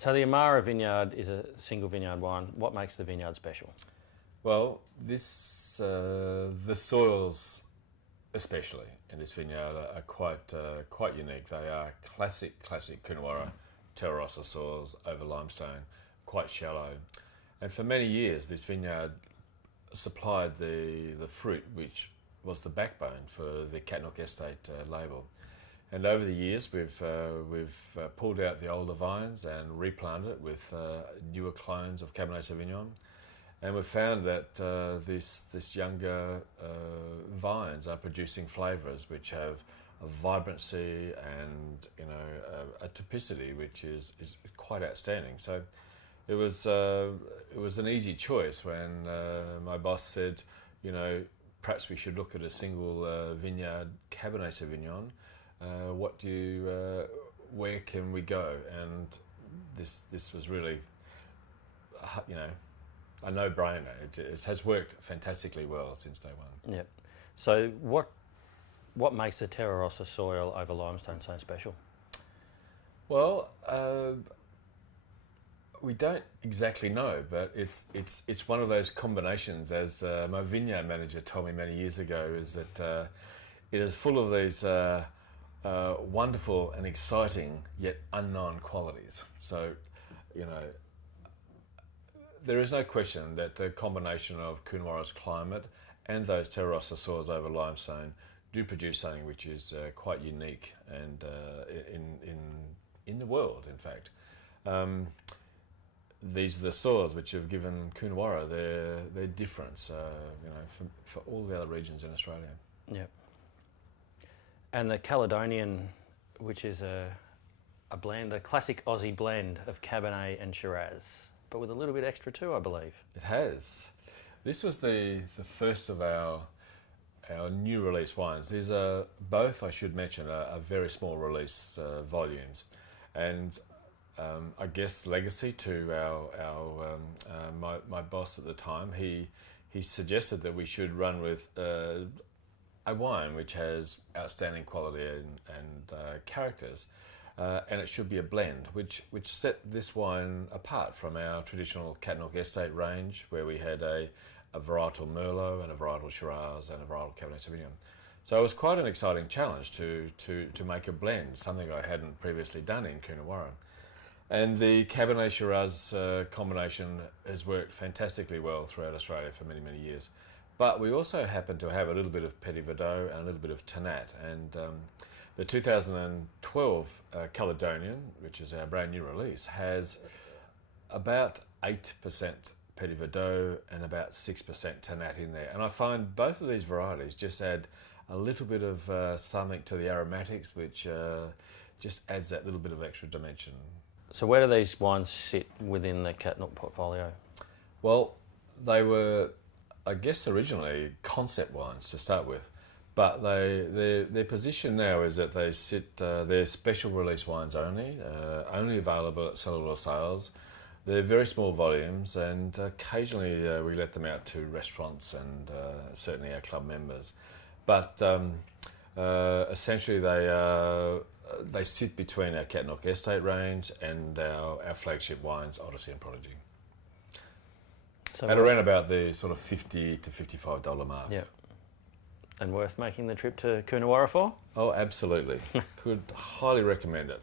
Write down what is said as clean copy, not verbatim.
So the Amara vineyard is a single vineyard wine. What makes the vineyard special? Well, the soils, especially in this vineyard, are quite unique. They are classic Coonawarra terrarossa soils over limestone, quite shallow. And for many years, this vineyard supplied the fruit, which was the backbone for the Katnook Estate label. And over the years, we've pulled out the older vines and replanted it with newer clones of Cabernet Sauvignon. And we've found that this younger vines are producing flavours which have a vibrancy and a typicity which is quite outstanding. So it was an easy choice when my boss said, perhaps we should look at a single vineyard Cabernet Sauvignon. Where can we go? And this was really, a no-brainer. It has worked fantastically well since day one. Yep. So what makes the terrarossa soil over limestone so special? Well, we don't exactly know, but it's one of those combinations. As my vineyard manager told me many years ago, is that it is full of these wonderful and exciting yet unknown qualities. So, there is no question that the combination of Coonawarra's climate and those terrarossa soils over limestone do produce something which is quite unique and in the world, in fact. These are the soils which have given Coonawarra their difference, for all the other regions in Australia. Yep. And the Caledonian, which is a blend, a classic Aussie blend of Cabernet and Shiraz, but with a little bit extra too, I believe. It has. This was the first of our new release wines. These are both, I should mention, are very small release volumes, and I guess legacy to my boss at the time. He suggested that we should run with a wine which has outstanding quality and characters. And it should be a blend, which set this wine apart from our traditional Katnook Estate range, where we had a varietal Merlot and a varietal Shiraz and a varietal Cabernet Sauvignon. So it was quite an exciting challenge to make a blend, something I hadn't previously done in Coonawarra. And the Cabernet Shiraz combination has worked fantastically well throughout Australia for many, many years. But we also happen to have a little bit of Petit Verdot and a little bit of Tannat. And the 2012 Caledonian, which is our brand new release, has about 8% Petit Verdot and about 6% Tannat in there. And I find both of these varieties just add a little bit of something to the aromatics, which just adds that little bit of extra dimension. So where do these wines sit within the Katnook portfolio? Well, they were, I guess, originally concept wines to start with. But their position now is that they sit, they're special release wines only available at cellar door sales. They're very small volumes, and occasionally we let them out to restaurants and certainly our club members. But essentially they sit between our Katnook Estate range and our flagship wines, Odyssey and Prodigy. So at around about the sort of $50 to $55 mark. Yeah. And worth making the trip to Coonawarra for? Oh, absolutely. Could highly recommend it.